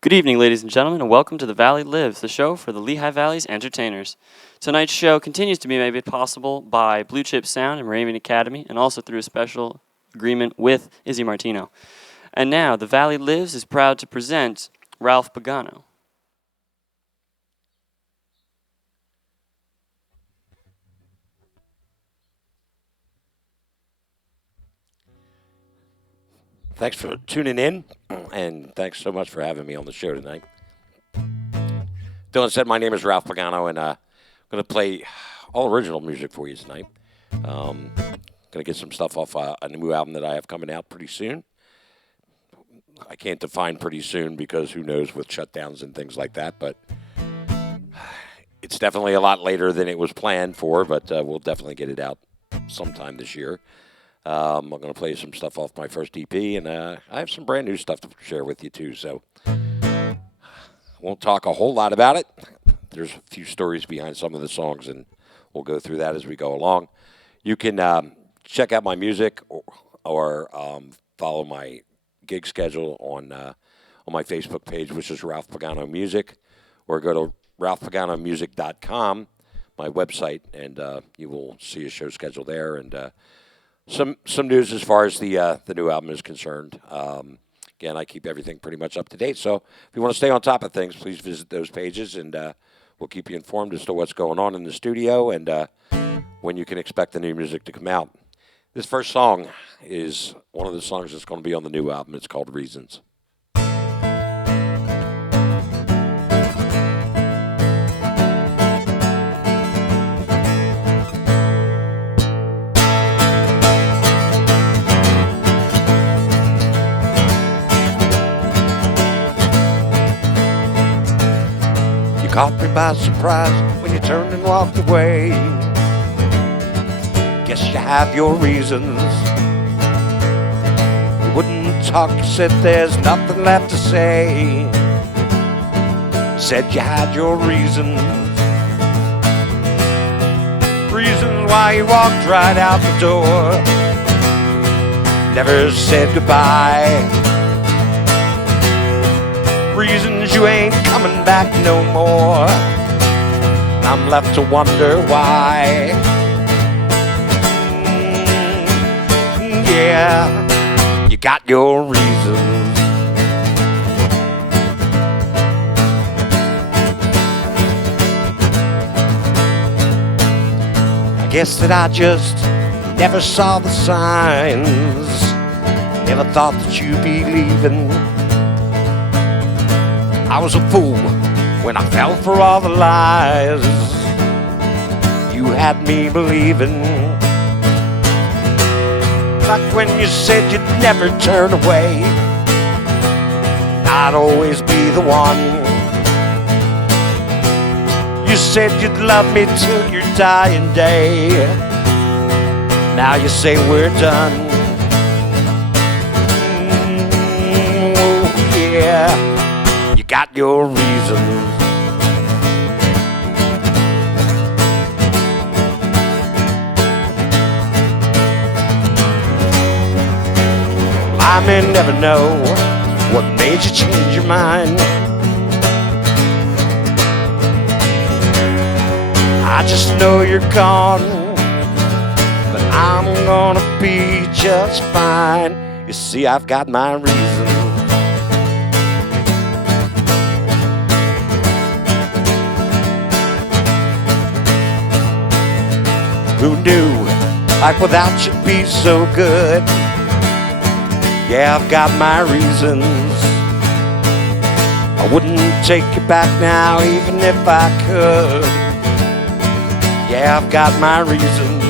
Good evening, ladies and gentlemen, and welcome to The Valley Lives, the show for the Lehigh Valley's entertainers. Tonight's show continues to be made possible by Blue Chip Sound and Raven Academy, and also through a special agreement with Izzy Martino. And now, The Valley Lives is proud to present Ralph Pagano. Thanks for tuning in, and thanks so much for having me on the show tonight. Dylan said my name is Ralph Pagano, and I'm going to play all original music for you tonight. Going to get some stuff off a new album that I have coming out pretty soon. I can't define pretty soon because who knows with shutdowns and things like that, but it's definitely a lot later than it was planned for, but we'll definitely get it out sometime this year. I'm going to play some stuff off my first EP, and I have some brand new stuff to share with you, too. So I won't talk a whole lot about it. There's a few stories behind some of the songs, and we'll go through that as we go along. You can check out my music or follow my gig schedule on my Facebook page, which is Ralph Pagano Music, or go to ralphpaganomusic.com, my website, and you will see a show schedule there, and some news as far as the new album is concerned. Again, I keep everything pretty much up to date. So if you want to stay on top of things, please visit those pages, and we'll keep you informed as to what's going on in the studio and when you can expect the new music to come out. This first song is one of the songs that's going to be on the new album. It's called Reasons. Caught me by surprise when you turned and walked away. Guess you have your reasons. You wouldn't talk, you said there's nothing left to say. Said you had your reasons. Reasons why you walked right out the door. Never said goodbye. Reasons you ain't coming back no more. I'm left to wonder why. Yeah, you got your reasons. I guess that I just never saw the signs. Never thought that you'd be leaving. I was a fool when I fell for all the lies you had me believing. Like when you said you'd never turn away, I'd always be the one. You said you'd love me till your dying day. Now you say we're done. Oh, yeah. Got your reasons. I may never know what made you change your mind. I just know you're gone, but I'm gonna be just fine. You see, I've got my reasons. Who knew life without you'd be so good? Yeah, I've got my reasons. I wouldn't take you back now even if I could. Yeah, I've got my reasons.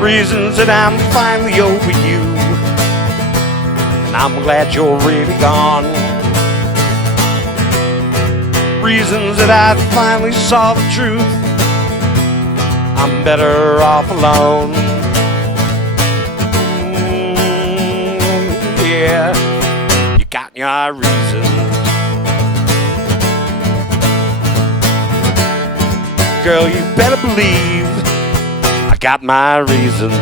Reasons that I'm finally over you, and I'm glad you're really gone. Reasons that I finally saw the truth. I'm better off alone. Yeah, you got your reasons. Girl, you better believe I got my reasons.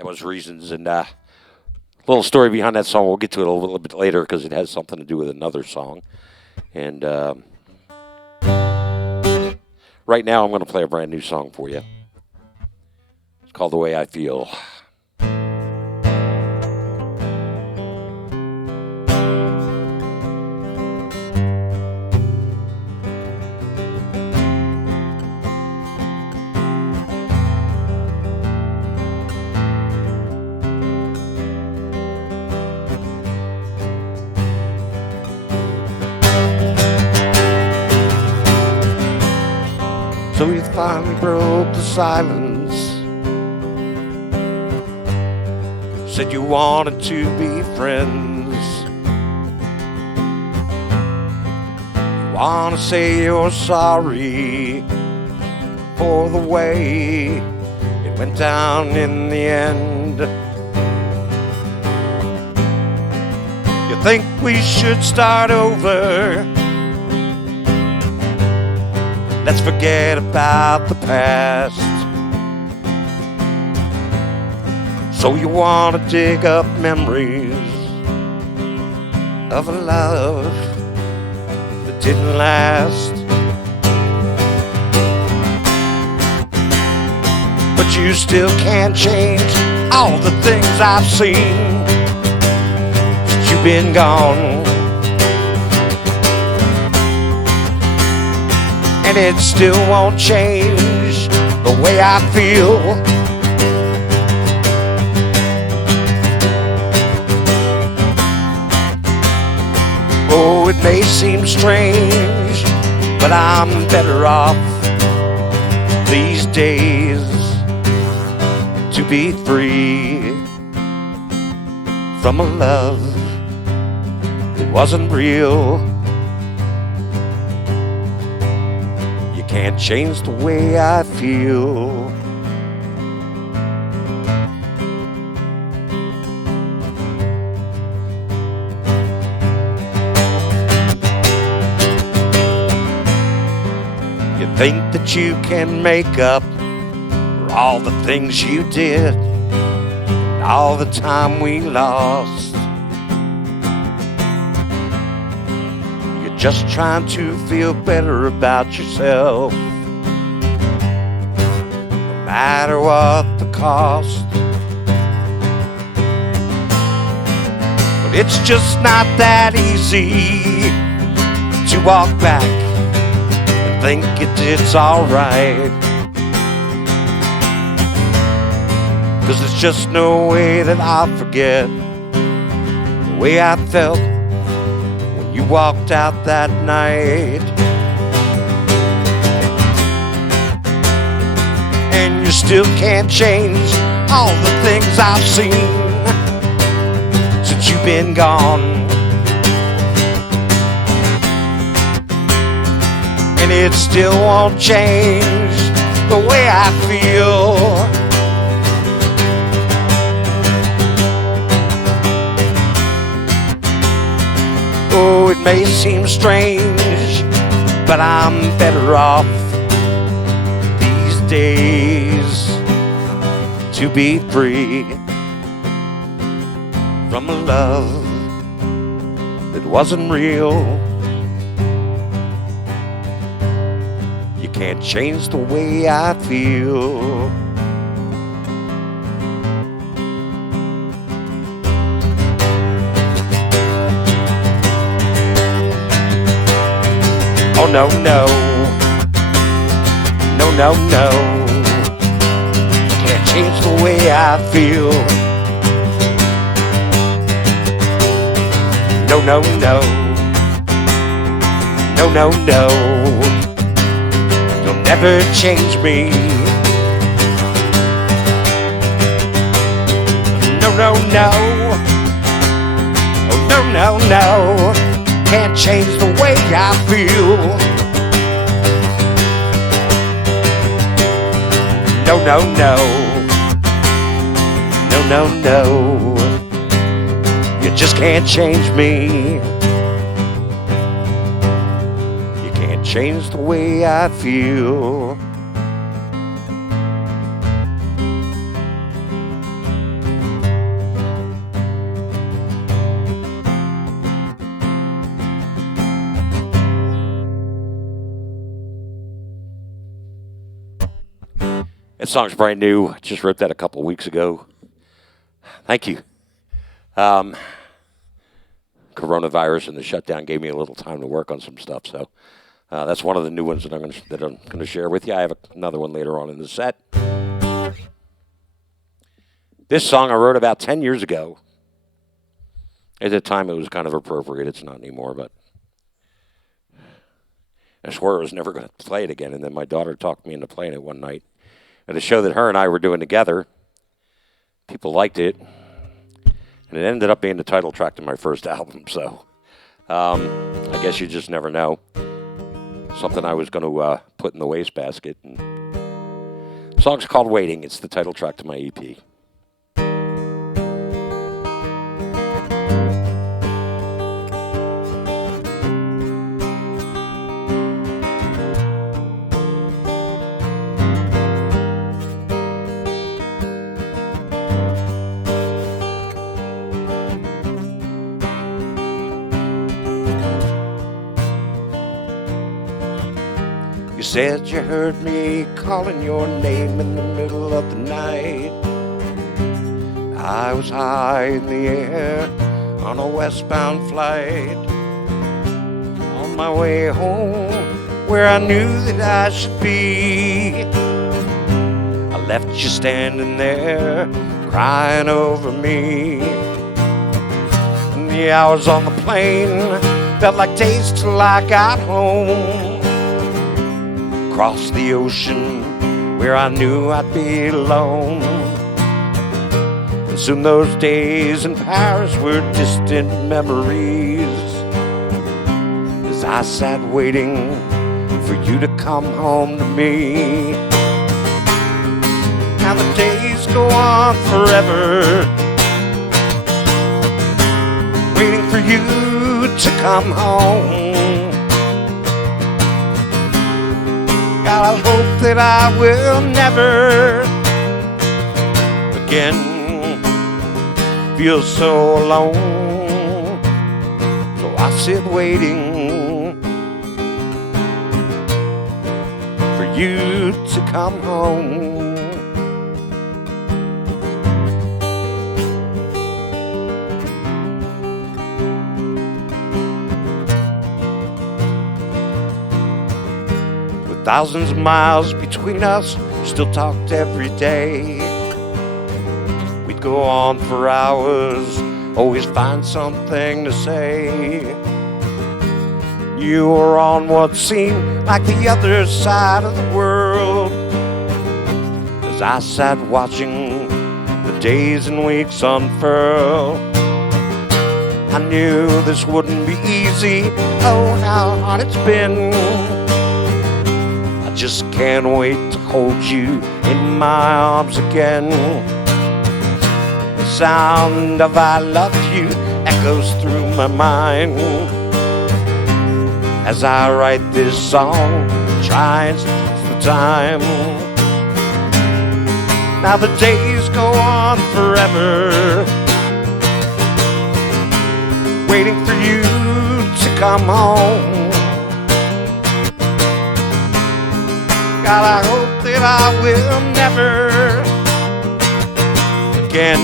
That was Reasons, and a little story behind that song. We'll get to it a little bit later because it has something to do with another song. And right now I'm going to play a brand new song for you. It's called The Way I Feel. So you finally broke the silence. Said you wanted to be friends. You want to say you're sorry for the way it went down in the end. You think we should start over. Let's forget about the past. So you want to dig up memories of a love that didn't last. But you still can't change all the things I've seen since you've been gone. And it still won't change the way I feel. Oh, it may seem strange, but I'm better off these days to be free from a love that wasn't real. Can't change the way I feel. You think that you can make up for all the things you did and all the time we lost. Just trying to feel better about yourself, no matter what the cost. But it's just not that easy to walk back and think it's alright. 'Cause there's just no way that I'll forget the way I felt you walked out that night. And you still can't change all the things I've seen since you've been gone. And it still won't change the way I feel. Oh, it may seem strange, but I'm better off these days to be free from a love that wasn't real. You can't change the way I feel. Oh no, no, no, no, no. Can't change the way I feel. No, no, no, no, no, no. You'll never change me. No, no, no. Oh no, no, no. Can't change the way I feel. No, no, no. No, no, no. You just can't change me. You can't change the way I feel. That song's brand new. I just wrote that a couple weeks ago. Thank you. Coronavirus and the shutdown gave me a little time to work on some stuff, so that's one of the new ones that I'm going to share with you. I have another one later on in the set. This song I wrote about 10 years ago. At the time, it was kind of appropriate. It's not anymore, but I swore I was never going to play it again, and then my daughter talked me into playing it one night. At a show that her and I were doing together, people liked it, and it ended up being the title track to my first album, so I guess you just never know. Something I was going to put in the wastebasket. And the song's called Waiting. It's the title track to my EP. You said you heard me calling your name in the middle of the night. I was high in the air on a westbound flight. On my way home, where I knew that I should be, I left you standing there, crying over me. And the hours on the plane felt like days till I got home. Across the ocean, where I knew I'd be alone. And soon those days in Paris were distant memories, as I sat waiting for you to come home to me. Now the days go on forever, waiting for you to come home. God, I hope that I will never again feel so alone. So I sit waiting for you to come home. Thousands of miles between us, still talked every day. We'd go on for hours, always find something to say. You were on what seemed like the other side of the world, as I sat watching the days and weeks unfurl. I knew this wouldn't be easy, oh how hard it's been. Just can't wait to hold you in my arms again. The sound of I love you echoes through my mind as I write this song, trying to pass the time. Now the days go on forever, waiting for you to come home. God, I hope that I will never again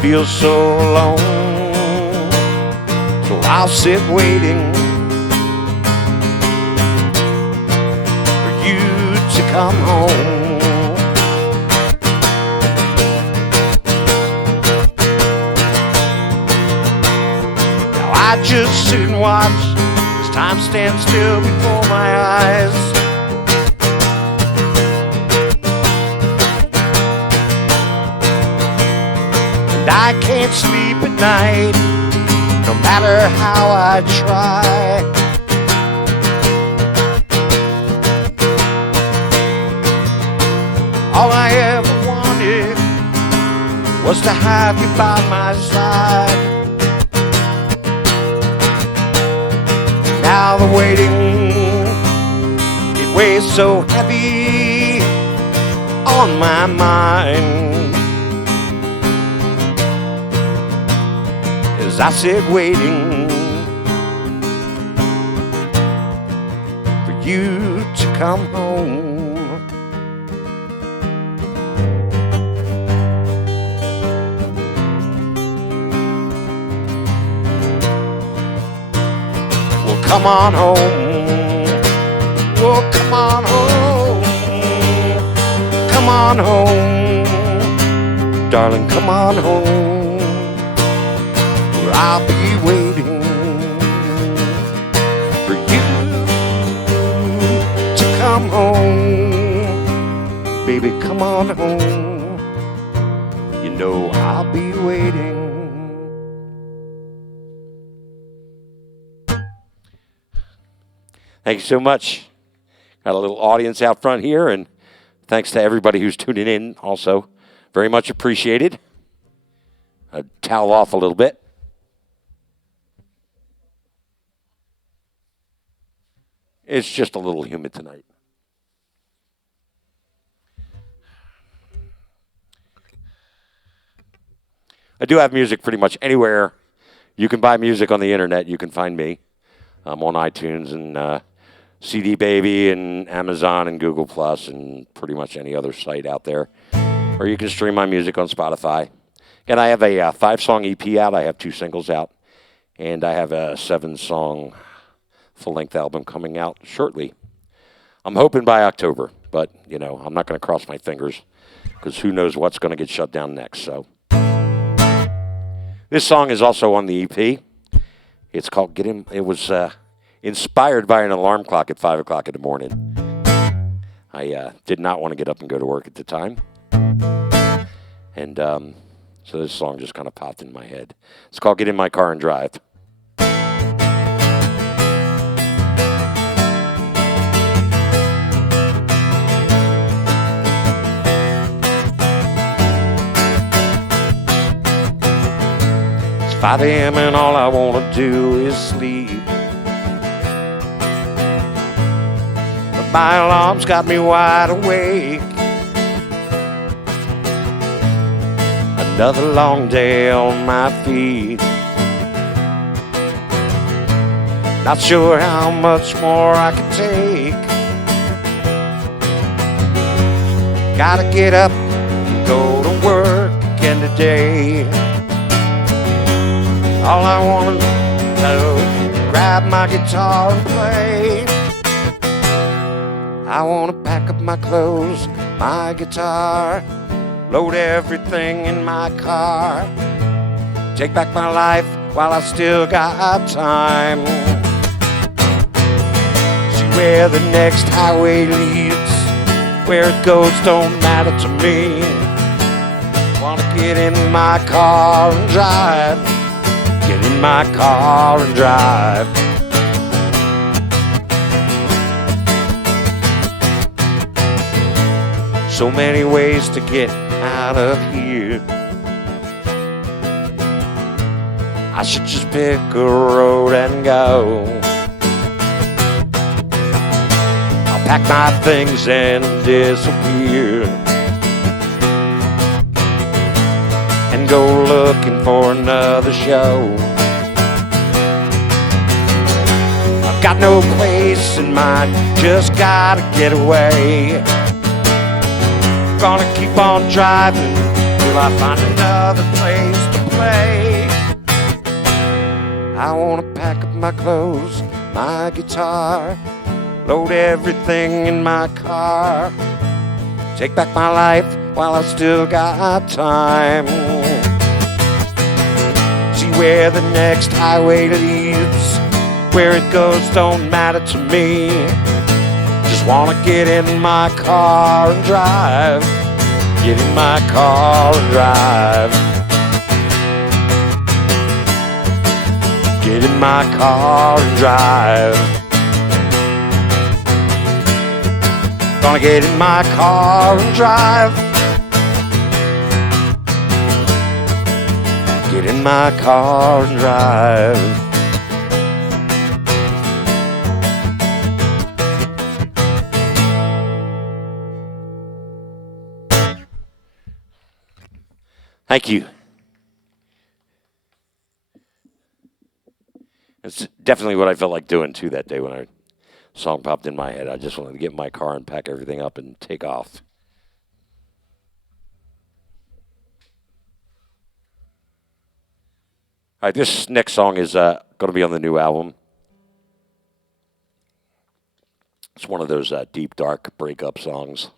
feel so alone. So I'll sit waiting for you to come home. Now I just sit and watch as time stands still before my eyes. I can't sleep at night, no matter how I try. All I ever wanted was to have you by my side. Now the waiting, it weighs so heavy on my mind. As I sit waiting for you to come home. on home. Oh, come on home. Come on home. Darling, come on home. Where I'll be waiting for you to come home. Baby, come on home. You know I'll be waiting. Thank you so much. Got a little audience out front here, and thanks to everybody who's tuning in also. Very much appreciated. I'll towel off a little bit. It's just a little humid tonight. I do have music pretty much anywhere. You can buy music on the internet. You can find me. I'm on iTunes and CD Baby and Amazon and Google Plus and pretty much any other site out there. Or you can stream my music on Spotify. Again, I have a 5-song EP out. I have 2 singles out. And I have a 7-song full-length album coming out shortly. I'm hoping by October, but, you know, I'm not going to cross my fingers because who knows what's going to get shut down next. So this song is also on the EP. It's called Get Him. It was inspired by an alarm clock at 5 o'clock in the morning. I did not want to get up and go to work at the time. And so this song just kind of popped in my head. It's called Get in My Car and Drive. It's 5 a.m. and all I want to do is sleep. But my alarm's got me wide awake. Another long day on my feet. Not sure how much more I can take. Gotta get up and go to work again today. All I want to do is grab my guitar and play. I want to pack up my clothes, my guitar, load everything in my car, take back my life while I still got time. See where the next highway leads, where it goes don't matter to me. Wanna get in my car and drive, get in my car and drive. So many ways to get out of here. I should just pick a road and go. I'll pack my things and disappear and go looking for another show. I've got no place in mind, just gotta get away. Gonna keep on driving till I find another place to play. I wanna pack up my clothes, my guitar, load everything in my car, take back my life while I still got time. See where the next highway leads, where it goes don't matter to me. Just wanna get in my car and drive, get in my car and drive, get in my car and drive. Gonna get in my car and drive, get in my car and drive. Thank you. It's definitely what I felt like doing too that day when a song popped in my head. I just wanted to get in my car and pack everything up and take off. All right, this next song is going to be on the new album. one of those deep, dark breakup songs.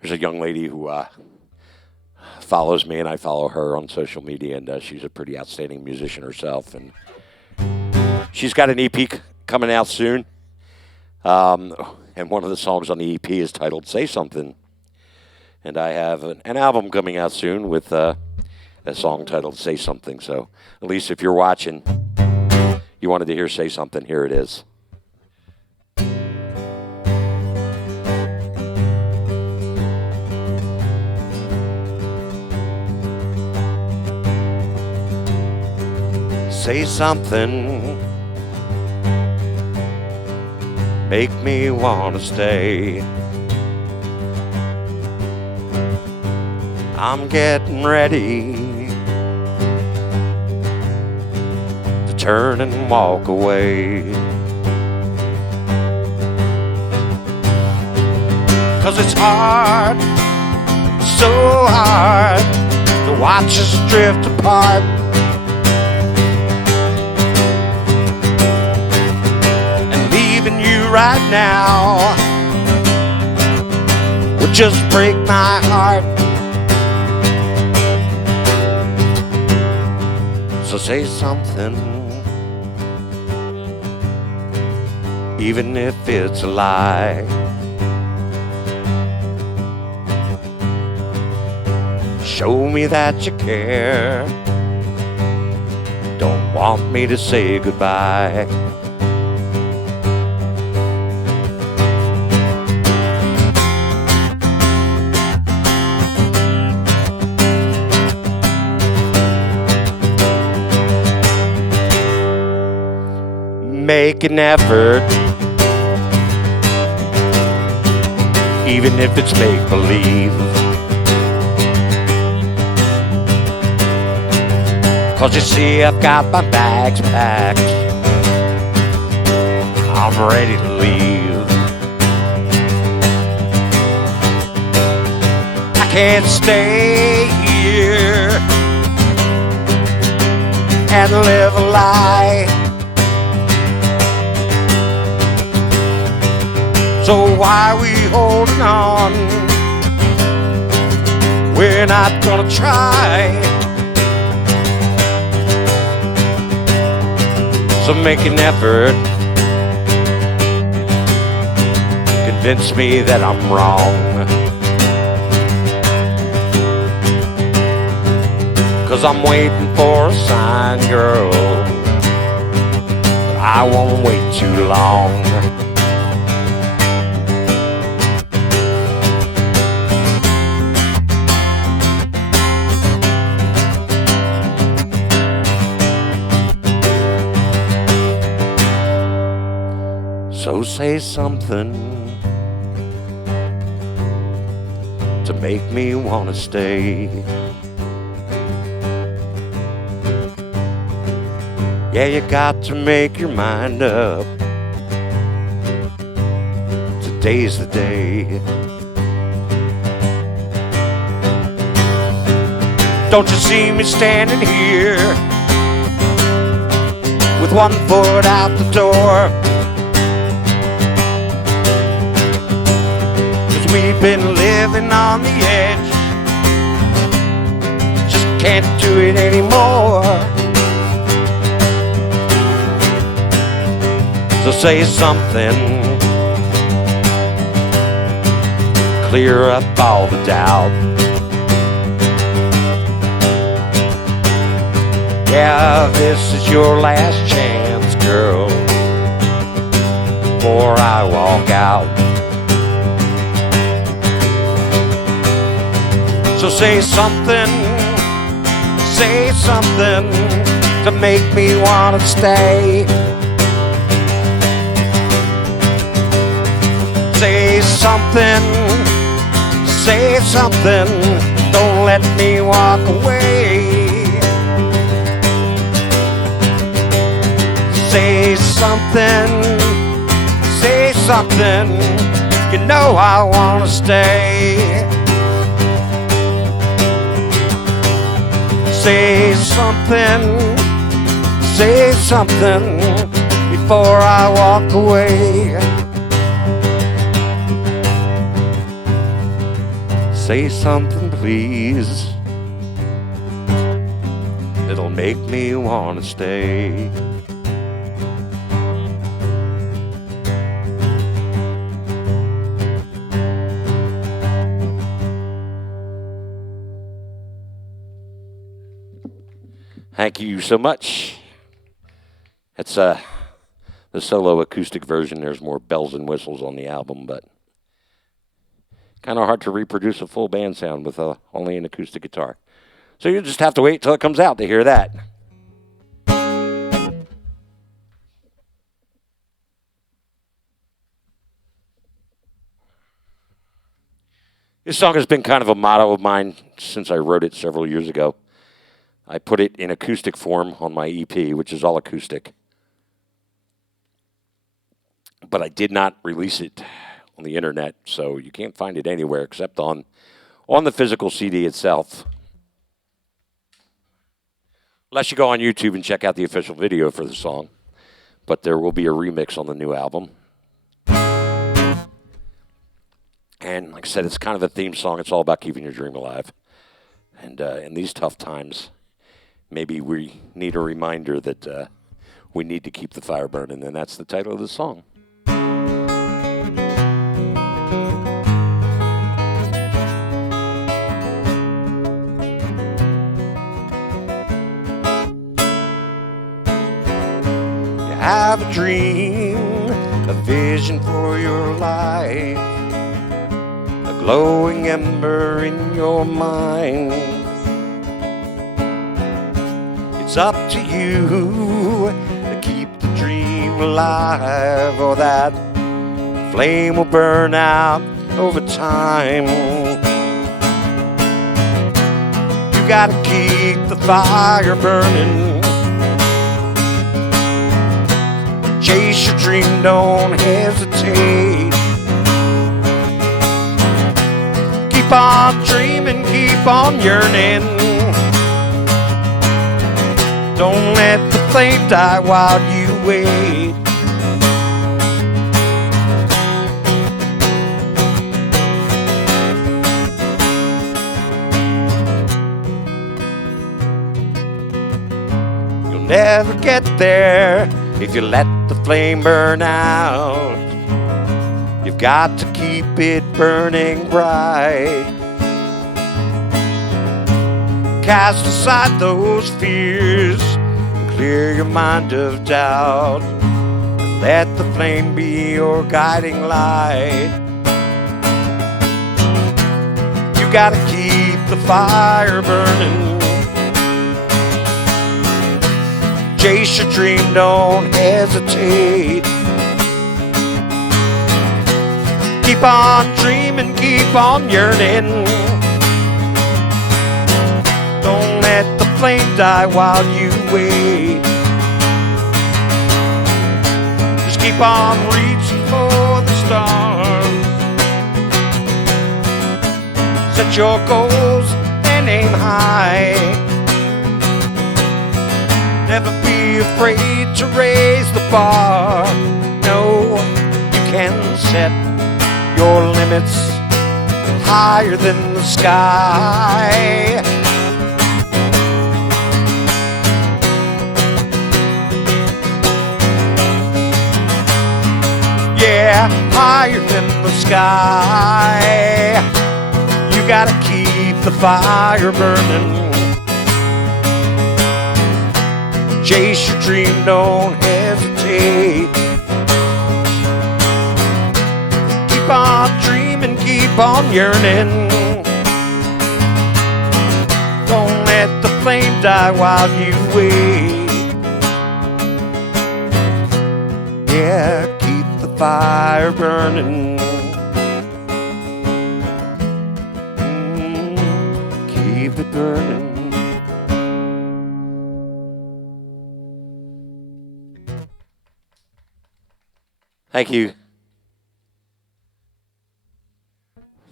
There's a young lady who follows me, and I follow her on social media, and she's a pretty outstanding musician herself. And she's got an EP coming out soon, and one of the songs on the EP is titled "Say Something." And I have an album coming out soon with a song titled "Say Something." So, at least if you're watching, you wanted to hear "Say Something," here it is. Say something, make me wanna stay. I'm getting ready to turn and walk away. 'Cause it's hard, so hard to watch us drift apart. Right now would just break my heart. So say something, even if it's a lie. Show me that you care, don't want me to say goodbye. Make an effort, even if it's make-believe. 'Cause you see, I've got my bags packed, I'm ready to leave. I can't stay here and live a lie. So why are we holding on? We're not gonna try. So make an effort, convince me that I'm wrong. 'Cause I'm waiting for a sign, girl, but I won't wait too long. So say something to make me wanna stay. Yeah, you got to make your mind up. Today's the day. Don't you see me standing here with one foot out the door? We've been living on the edge, just can't do it anymore. So say something, clear up all the doubt. Yeah, this is your last chance, girl, before I walk out. So say something to make me wanna stay. Say something, don't let me walk away. Say something, you know I wanna stay. Say Say something before I walk away. Say something, please. It'll make me want to stay. Thank you so much. It's the solo acoustic version. There's more bells and whistles on the album, but kind of hard to reproduce a full band sound with only an acoustic guitar. So you just have to wait till it comes out to hear that. This song has been kind of a motto of mine since I wrote it several years ago. I put it in acoustic form on my EP, which is all acoustic. But I did not release it on the internet, so you can't find it anywhere except on the physical CD itself. Unless you go on YouTube and check out the official video for the song. But there will be a remix on the new album. And like I said, it's kind of a theme song. It's all about keeping your dream alive. And in these tough times, maybe we need a reminder that we need to keep the fire burning, and that's the title of the song. You have a dream, a vision for your life, a glowing ember in your mind. It's up to you to keep the dream alive, or that flame will burn out over time. You gotta keep the fire burning. Chase your dream, don't hesitate. Keep on dreaming, keep on yearning. Don't let the flame die while you wait. You'll never get there if you let the flame burn out. You've got to keep it burning bright. Cast aside those fears and clear your mind of doubt, and let the flame be your guiding light. You gotta keep the fire burning. Chase your dream, don't hesitate. Keep on dreaming, keep on yearning. Don't let the flame die while you wait. Just keep on reaching for the stars. Set your goals and aim high. Never be afraid to raise the bar. No, you can set your limits higher than the sky. Yeah, higher than the sky. You gotta keep the fire burning. Chase your dream, don't hesitate. Keep on dreaming, keep on yearning. Don't let the flame die while you wait. Yeah, keep the fire burning. Keep it burning. Thank you.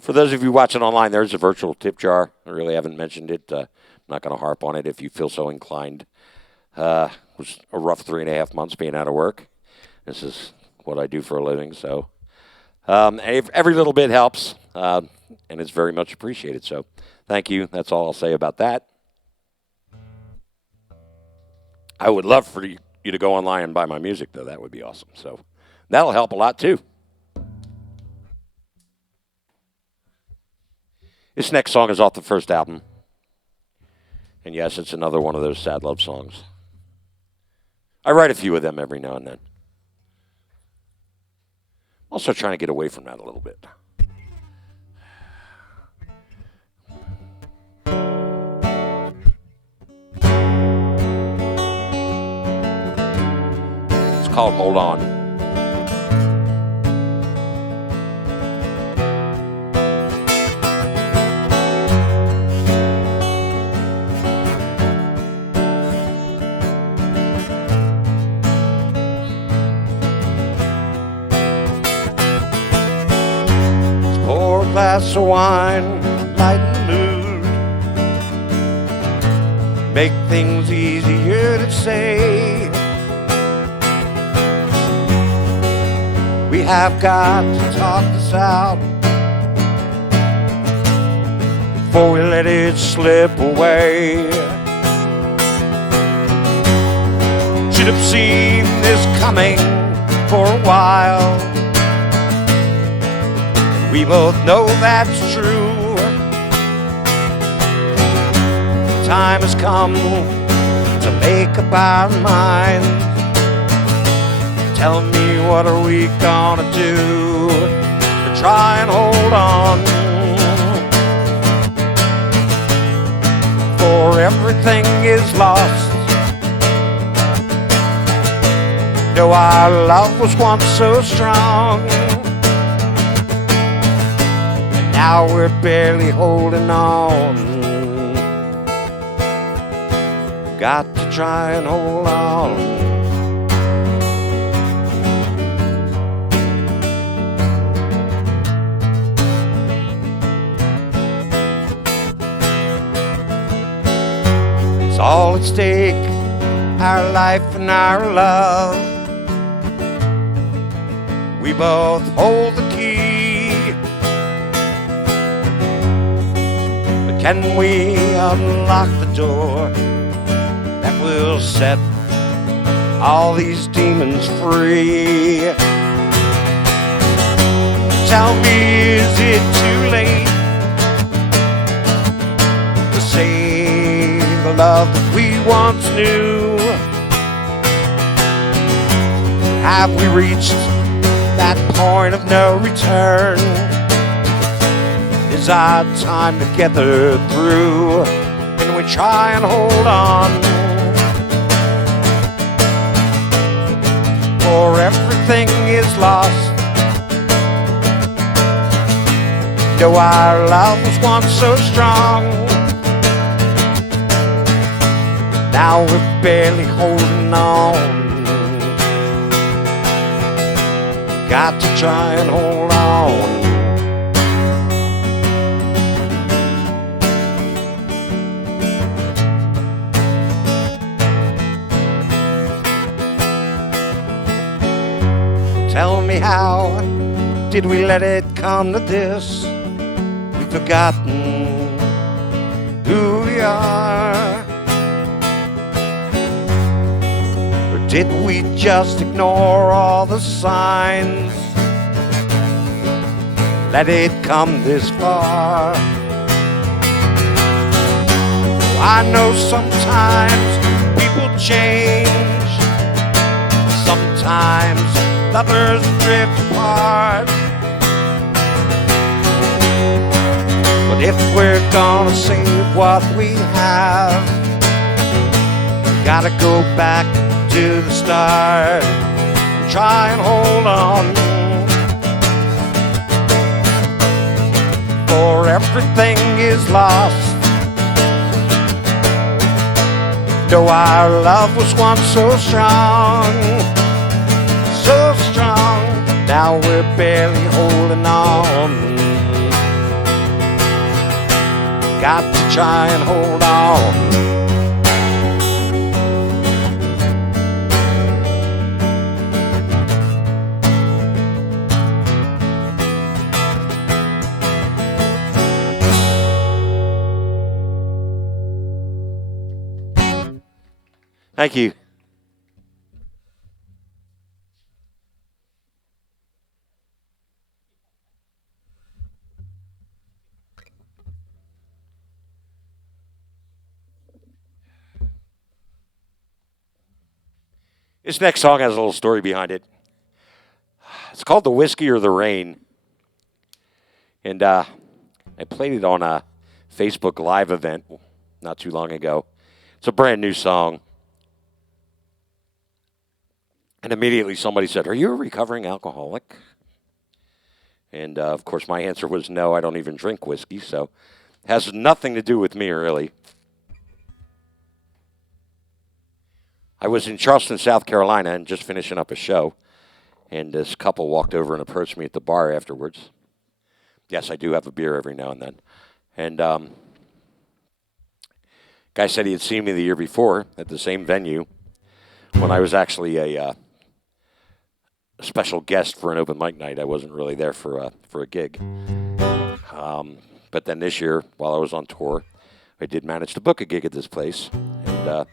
For those of you watching online, there's a virtual tip jar. I really haven't mentioned it. I'm not going to harp on it if you feel so inclined. was a rough 3.5 months being out of work. This is what I do for a living, so every little bit helps, and it's very much appreciated. So thank you. That's all I'll say about that. I would love for you to go online and buy my music, though. That would be awesome. So that'll help a lot, too. This next song is off the first album. And yes, it's another one of those sad love songs. I write a few of them every now and then. Also trying to get away from that a little bit. It's called Hold On. Glass of wine, lighten the mood. Make things easier to say. We have got to talk this out before we let it slip away. Should have seen this coming for a while. We both know that's true. Time has come to make up our minds. Tell me, what are we gonna do to try and hold on? For everything is lost. No, our love was once so strong. Now we're barely holding on. Got to try and hold on. It's all at stake, our life and our love. We both hold the key. Can we unlock the door that will set all these demons free? Tell me, is it too late to save the love that we once knew? Have we reached that point of no return? Is our time together through? Can we try and hold on? For everything is lost. No, our love was once so strong. Now we're barely holding on. Got to try and hold on. Tell me, how did we let it come to this? We've forgotten who we are. Or did we just ignore all the signs? Let it come this far. I know sometimes people change. Sometimes lovers drift apart. But if we're gonna save what we have, we gotta go back to the start and try and hold on. For everything is lost. No, our love was once so strong. So strong, now we're barely holding on. Got to try and hold on. Thank you. This next song has a little story behind it. It's called The Whiskey or the Rain. And I played it on a Facebook Live event not too long ago. It's a brand new song. And immediately somebody said, "Are you a recovering alcoholic?" And, of course, my answer was no, I don't even drink whiskey, so it has nothing to do with me, really. I was in Charleston, South Carolina, and just finishing up a show, and this couple walked over and approached me at the bar afterwards. Yes, I do have a beer every now and then. And guy said he had seen me the year before at the same venue when I was actually a special guest for an open mic night. I wasn't really there for a gig. But then this year, while I was on tour, I did manage to book a gig at this place. And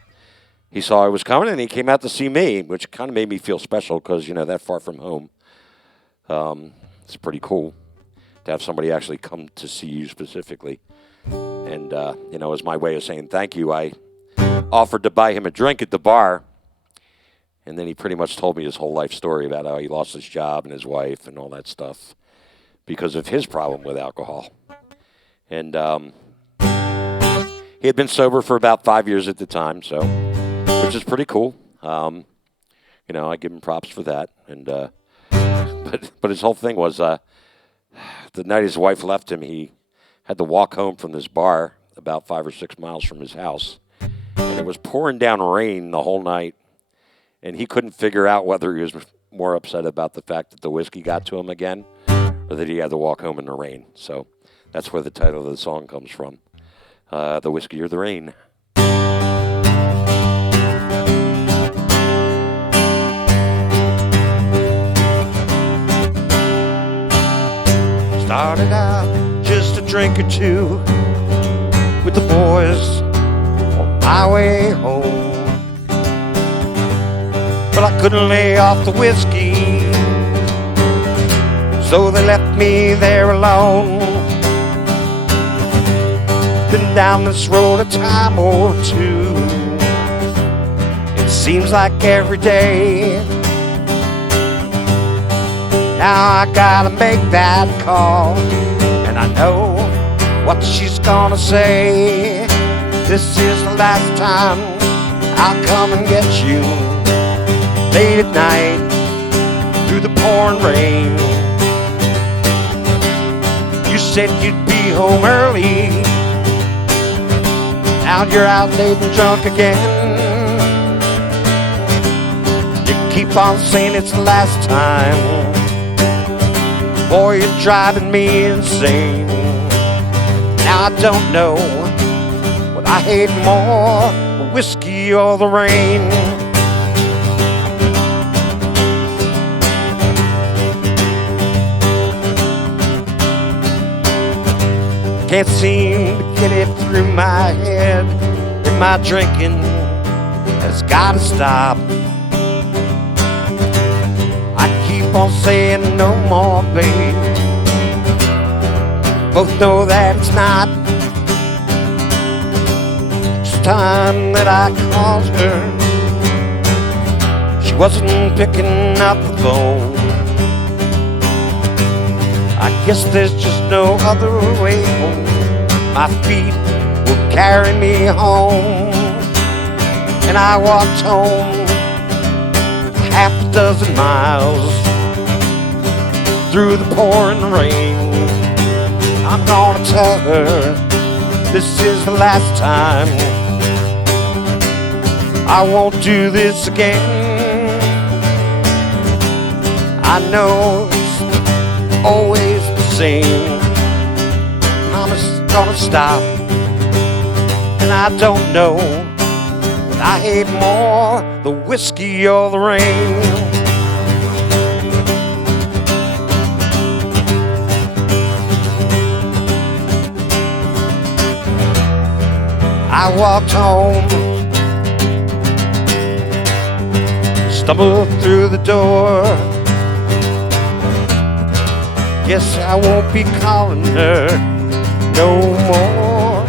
he saw I was coming, and he came out to see me, which kind of made me feel special because, that far from home, it's pretty cool to have somebody actually come to see you specifically. And, as my way of saying thank you, I offered to buy him a drink at the bar. And then he pretty much told me his whole life story about how he lost his job and his wife and all that stuff because of his problem with alcohol. And he had been sober for about 5 years at the time, which is pretty cool. I give him props for that. And but his whole thing was the night his wife left him, he had to walk home from this bar about 5 or 6 miles from his house. And it was pouring down rain the whole night. And he couldn't figure out whether he was more upset about the fact that the whiskey got to him again or that he had to walk home in the rain. So that's where the title of the song comes from, The Whiskey or the Rain. Started out just a drink or two with the boys on my way home. But I couldn't lay off the whiskey, so they left me there alone. Been down this road a time or two, it seems like every day. Now I gotta make that call, and I know what she's gonna say. This is the last time I'll come and get you. Late at night, through the pouring rain. You said you'd be home early. Now you're out late and drunk again. You keep on saying it's the last time. Boy, you're driving me insane. Now I don't know what I hate more, the whiskey or the rain. Can't seem to get it through my head that my drinking has gotta stop. I keep on saying no more, babe. Both know that it's not. It's time that I called her. She wasn't picking up the phone. I guess there's just no other way home. My feet will carry me home. And I walked home half a dozen miles through the pouring rain. I'm gonna tell her this is the last time. I won't do this again. I know it's always the same. I'm just gonna stop. And I don't know what I hate more, the whiskey or the rain. I walked home stumble through the door. Guess I won't be calling her no more,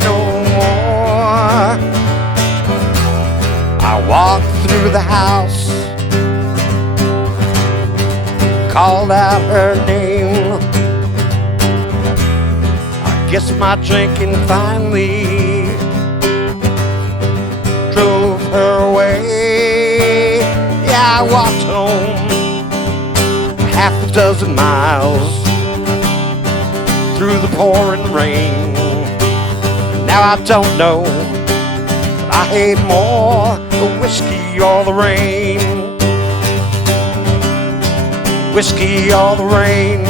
no more. I walked through the house, called out her name. I guess my drinking finally drove her away. Yeah, I walked home half a dozen miles through the pouring rain. Now I don't know, but I hate more the whiskey or the rain. Whiskey or the rain.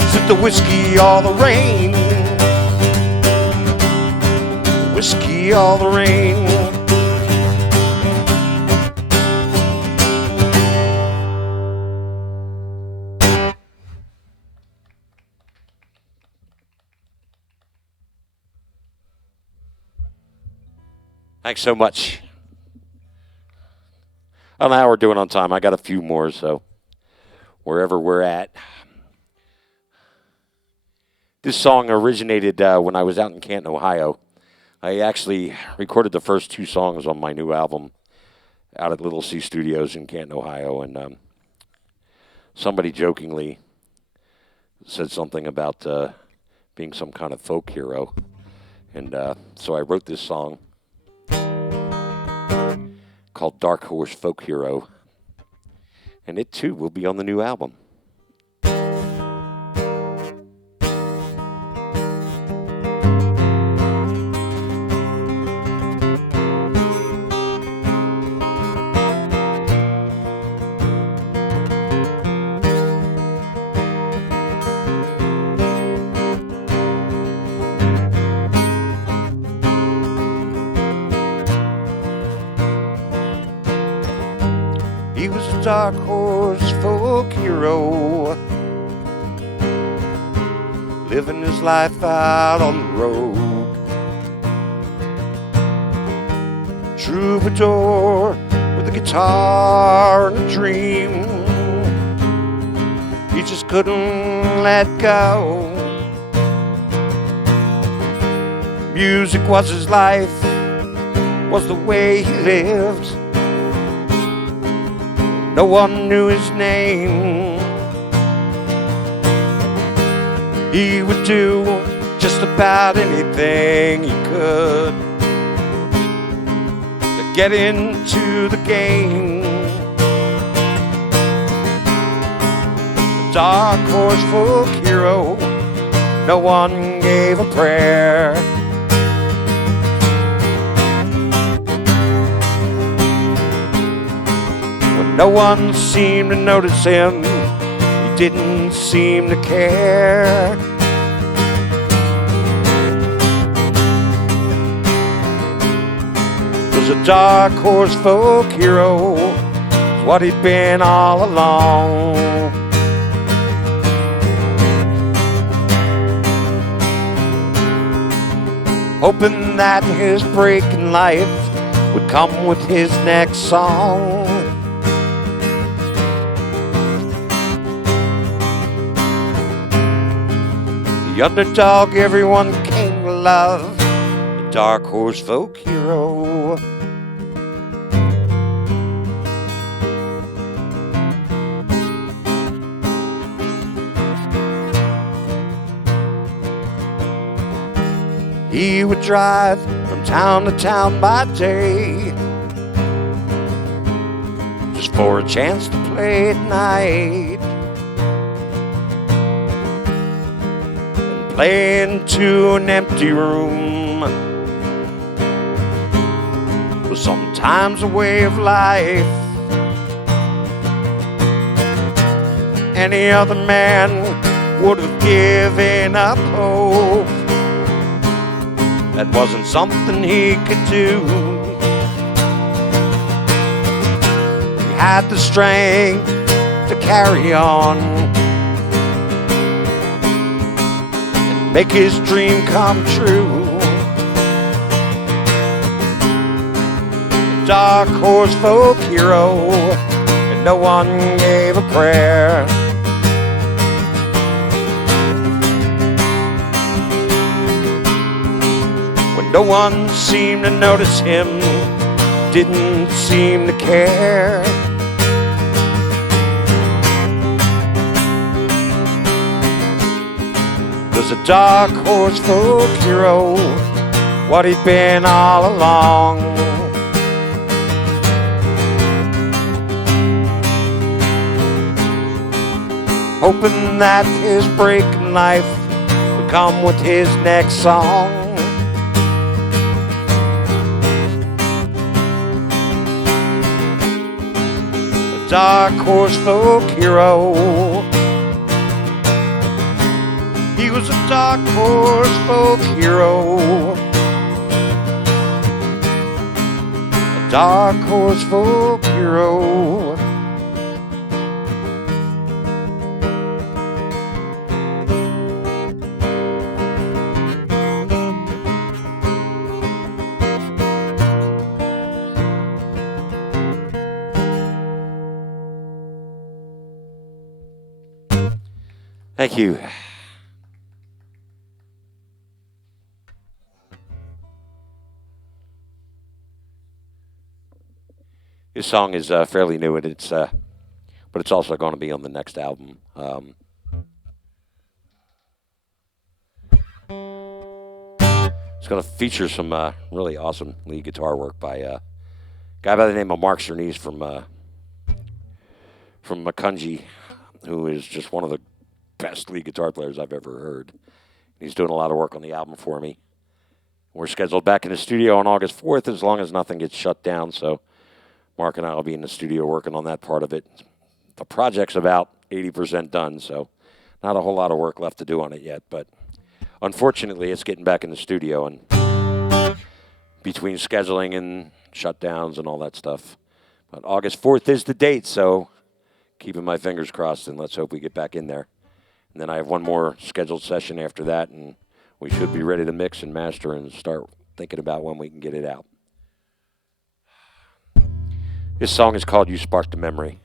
Is it the whiskey or the rain? Whiskey or the rain. Thanks so much. I don't know how we're doing on time. I got a few more, so wherever we're at. This song originated when I was out in Canton, Ohio. I actually recorded the first two songs on my new album out at Little C Studios in Canton, Ohio, and somebody jokingly said something about being some kind of folk hero, and so I wrote this song called Dark Horse Folk Hero, and it too will be on the new album. He was a dark horse folk hero, living his life out on the road. Troubadour with a guitar and a dream, he just couldn't let go. Music was his life, was the way he lived. No one knew his name. He would do just about anything he could to get into the game. The dark horse folk hero, no one gave a prayer. No one seemed to notice him, he didn't seem to care. Was a dark horse folk hero, is what he'd been all along. Hoping that his break in life would come with his next song. The underdog everyone came to love, the dark horse folk hero. He would drive from town to town by day, just for a chance to play at night. Play into an empty room was sometimes a way of life. Any other man would have given up hope. That wasn't something he could do. He had the strength to carry on, make his dream come true. The dark horse folk hero, and no one gave a prayer. When no one seemed to notice him, didn't seem to care. Was a dark horse folk hero, what he'd been all along. Hoping that his break in life would come with his next song. A dark horse folk hero, he was a dark horse folk hero. A dark horse folk hero. Thank you. This song is fairly new, and but it's also going to be on the next album. It's going to feature some really awesome lead guitar work by a guy by the name of Mark Cerny's from Makunji, who is just one of the best lead guitar players I've ever heard. He's doing a lot of work on the album for me. We're scheduled back in the studio on August 4th, as long as nothing gets shut down, so Mark and I will be in the studio working on that part of it. The project's about 80% done, so not a whole lot of work left to do on it yet, but unfortunately it's getting back in the studio, and between scheduling and shutdowns and all that stuff. But August 4th is the date, so keeping my fingers crossed, and let's hope we get back in there. And then I have one more scheduled session after that, and we should be ready to mix and master and start thinking about when we can get it out. This song is called You Sparked a Memory.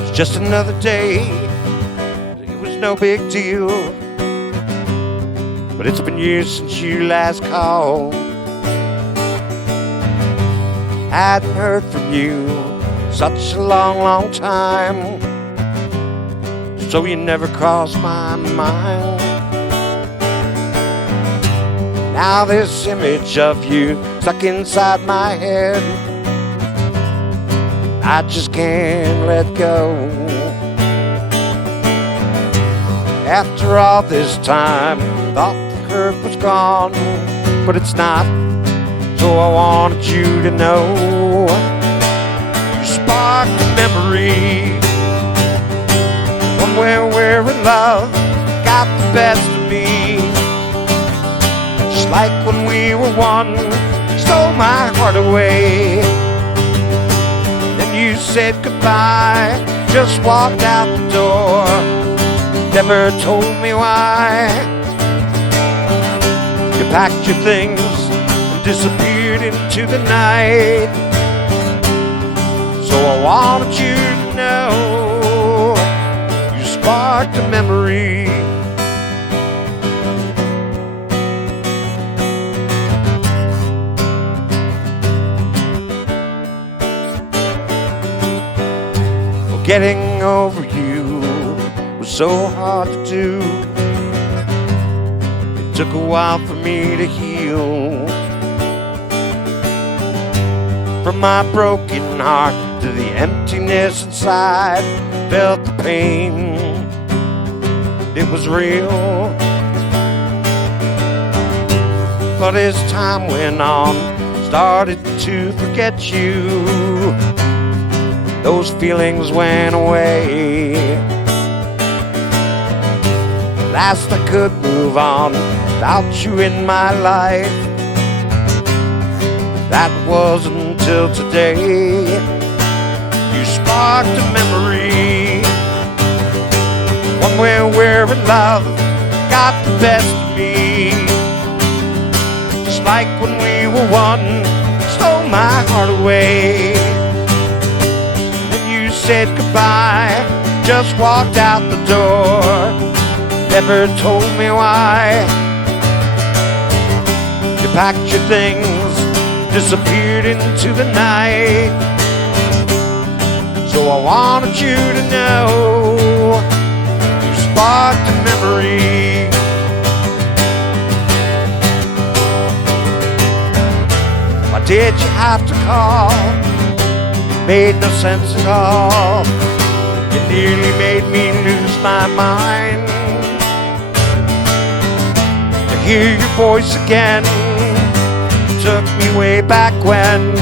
It's just another day, it was no big deal, but it's been years since you last called. Hadn't heard from you such a long, long time, so you never crossed my mind. Now this image of you stuck inside my head, I just can't let go. After all this time, thought the hurt was gone, but it's not. So I wanted you to know, you sparked a memory, one where in love got the best of me. Just like when we were one, stole my heart away. Then you said goodbye, just walked out the door, never told me why. You packed your things and disappeared into the night. So I wanted you to know, you sparked a memory. Well, getting over you was so hard to do. It took a while for me to heal. From my broken heart to the emptiness inside, felt the pain, it was real. But as time went on, started to forget you, those feelings went away. At last I could move on without you in my life. That was until today. You sparked a memory, one where love got the best of me. Just like when we were one, stole my heart away. Then you said goodbye, just walked out the door, never told me why. You packed your things, disappeared into the night. So I wanted you to know you sparked a memory. Why did you have to call? It made no sense at all. You nearly made me lose my mind. To hear your voice again took me way back when,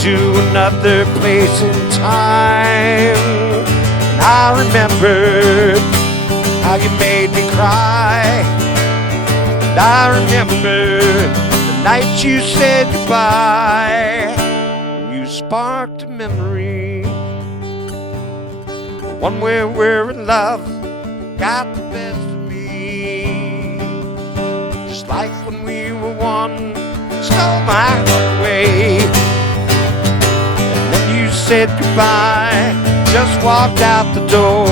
to another place in time. And I remembered how you made me cry. And I remember the night you said goodbye. You sparked a memory, one where love got the best of me. Just like when we were one, stole my heart away. And then you said goodbye, just walked out the door,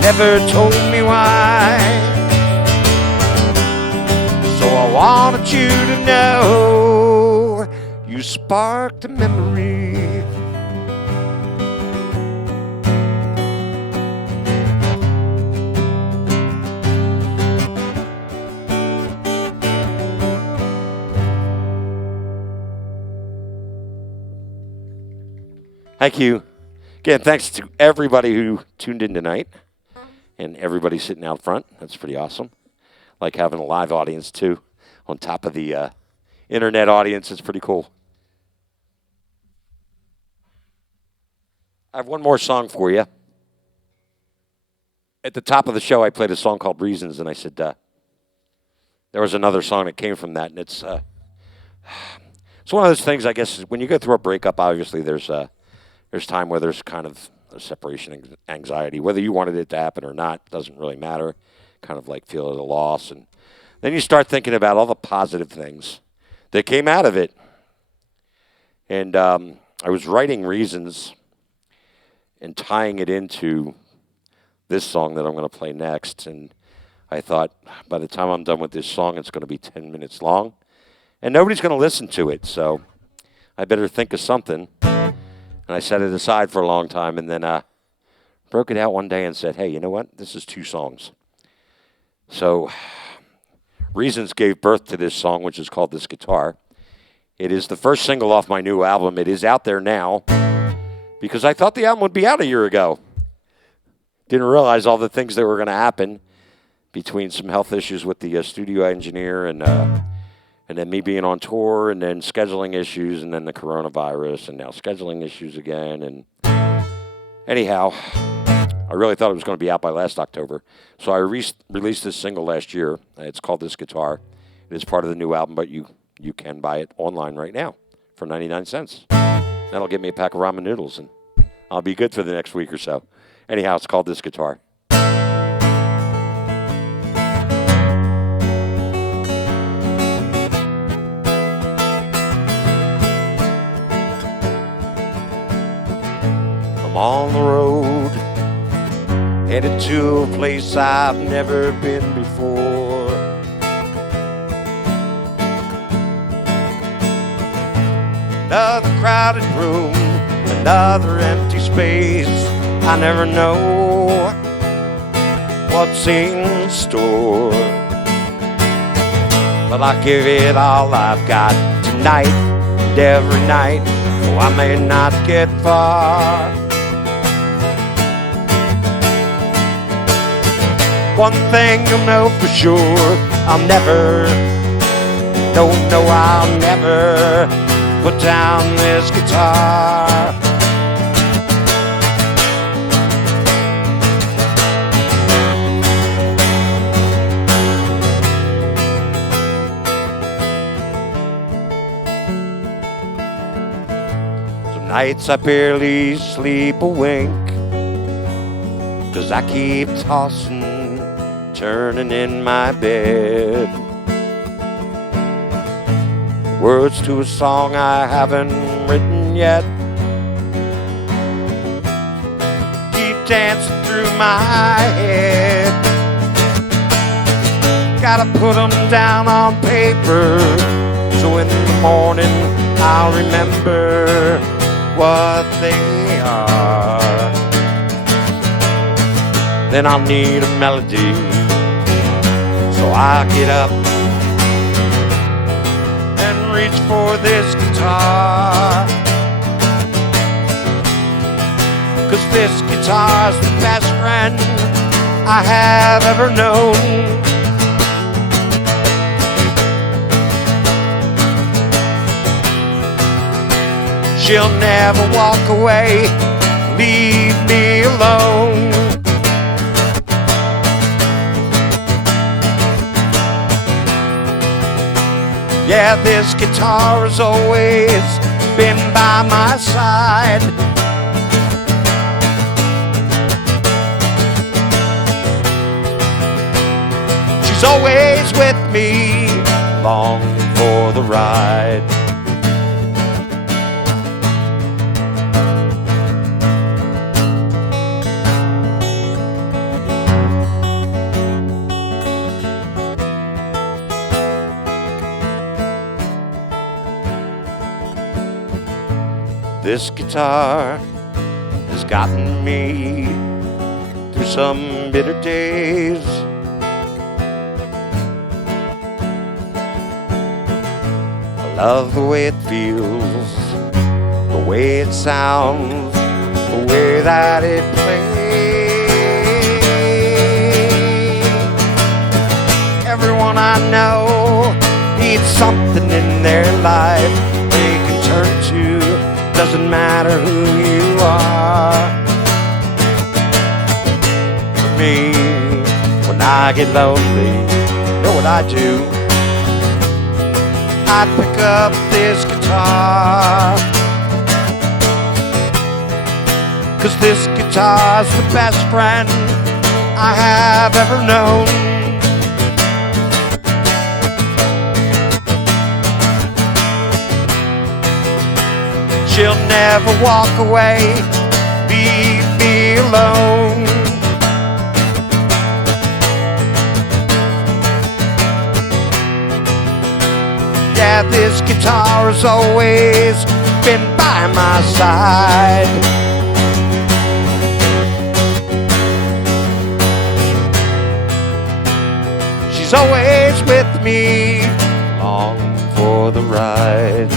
never told me why. So I wanted you to know you sparked a memory. Thank you. Again, thanks to everybody who tuned in tonight and everybody sitting out front. That's pretty awesome. Like having a live audience, too, on top of the internet audience. It's pretty cool. I have one more song for you. At the top of the show, I played a song called Reasons, and I said there was another song that came from that, and it's one of those things, I guess, when you go through a breakup, obviously there's time where there's kind of a separation anxiety. Whether you wanted it to happen or not doesn't really matter. Kind of like feel the loss. And then you start thinking about all the positive things that came out of it. And I was writing Reasons and tying it into this song that I'm going to play next. And I thought, by the time I'm done with this song, it's going to be 10 minutes long. And nobody's going to listen to it. So I better think of something. And I set it aside for a long time, and then broke it out one day and said, hey, you know what? This is 2 songs. So Reasons gave birth to this song, which is called This Guitar. It is the first single off my new album. It is out there now because I thought the album would be out a year ago. Didn't realize all the things that were going to happen between some health issues with the studio engineer and then me being on tour, and then scheduling issues, and then the coronavirus, and now scheduling issues again. And anyhow, I really thought it was going to be out by last October. So I released this single last year. It's called This Guitar. It is part of the new album, but you can buy it online right now for 99 cents. That'll get me a pack of ramen noodles, and I'll be good for the next week or so. Anyhow, it's called This Guitar. On the road, headed to a place I've never been before. Another crowded room, another empty space. I never know what's in store, but I'll give it all I've got tonight and every night. Oh, I may not get far. One thing you'll know for sure, I'll never put down this guitar. Nights I barely sleep a wink, 'cause I keep tossing, turning in my bed. Words to a song I haven't written yet keep dancing through my head. Gotta put them down on paper, so in the morning I'll remember what they are. Then I'll need a melody, so I'll get up and reach for this guitar. 'Cause this guitar's the best friend I have ever known. She'll never walk away, leave me alone. Yeah, this guitar has always been by my side. She's always with me, long for the ride. This guitar has gotten me through some bitter days. I love the way it feels, the way it sounds, the way that it plays. Everyone I know needs something in their life they can turn to. Doesn't matter who you are. For me, when I get lonely, you know what I do? I pick up this guitar. 'Cause this guitar's the best friend I have ever known. She'll never walk away, leave me alone. Yeah, this guitar has always been by my side. She's always with me, long for the ride.